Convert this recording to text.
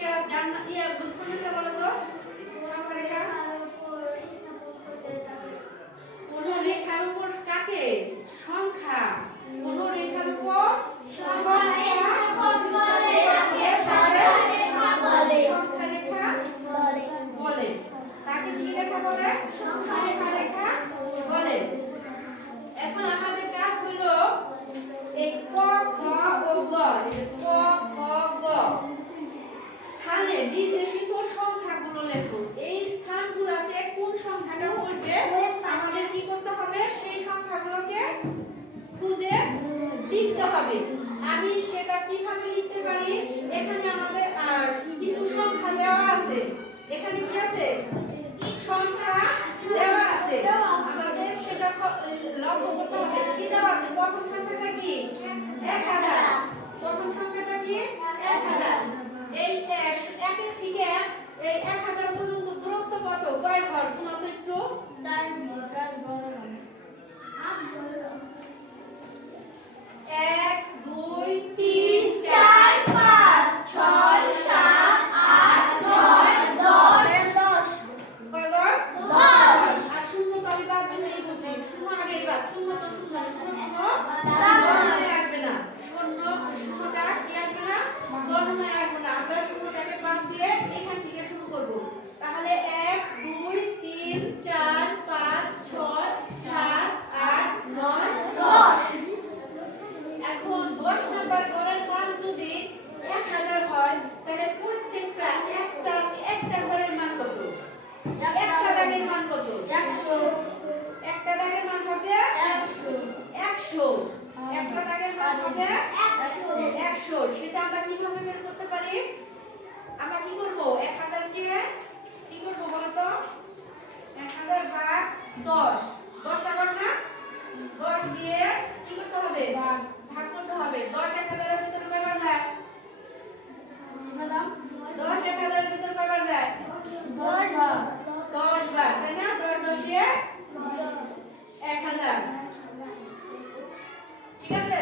বুঝ করতেছে বলো তো? সংখ্যা রেখা কোন রেখার উপর কাকে? সংখ্যা। কোন রেখার উপর সংখ্যা রেখা বলে। তাকে কি রেখা বলে? সংখ্যা রেখা বলে। এখন আমাদের কাজ হলো এই ক খ ও গ, ক খ গ স্থানে নির্দেশিত সংখ্যাগুলো লেখো। এই স্থানগুলোতে কোন সংখ্যাটা পড়বে আমাদের কি করতে হবে? সেই সংখ্যাগুলোকে খুঁজে লিখতে হবে। আমি সেটা কিভাবে লিখতে পারি? এখানে আমাদের কিছু সংখ্যা দেওয়া আছে। এখানে কি আছে? সংখ্যা দেওয়া আছে। আমাদের সেটা লক্ষ্য করতে হবে। কি দেওয়া আছে? প্রথম সংখ্যাটা কি? 1000। প্রথম সংখ্যাটা কি? 1000। এই 1 এর থেকে এই 1000 পর্যন্ত দূরত্ব কত? কয় ঘর? শোনো তো একটু। 1 2 3 4 5 6 7 8 9 10 কয় ঘর? 10। আর শূন্য তো আমি বাদ দিলেই বুঝি। শূন্য আগেই বাদ। শূন্য তো শূন্য গণনায় আসবে না। শূন্যটা কি আসবে না? গণনায় আসবে না। আমরা শূন্যটাকে বাদ দিয়ে এখান থেকে শুরু করব। তাহলে 1 2 3 4 5 6 7 8 9 10। এখন 10 নাম্বার ঘরের মান যদি 1000 হয় তাহলে প্রত্যেকটা একটা ঘরের মান কত? একটা দাগের মান কত? 100। একটা দাগের মান হবে 100। একটা দাগের মান হবে 100। সেটা আমরা কিভাবে বের করতে পারি? আমরা কি করব? 1000 কে কি করব বলো তো? 1000 ভাগ 10। 10টা ঘর না? 10 দিয়ে কি করতে হবে? ভাগ করতে হবে। 10 1000 এর ভিতরে কয়বার যায়? ম্যাডাম 10 1000 এর ভিতরে কয়বার যায়? 10 বার। 10 বার, তাই না? 10 10 এ 1000। ঠিক আছে?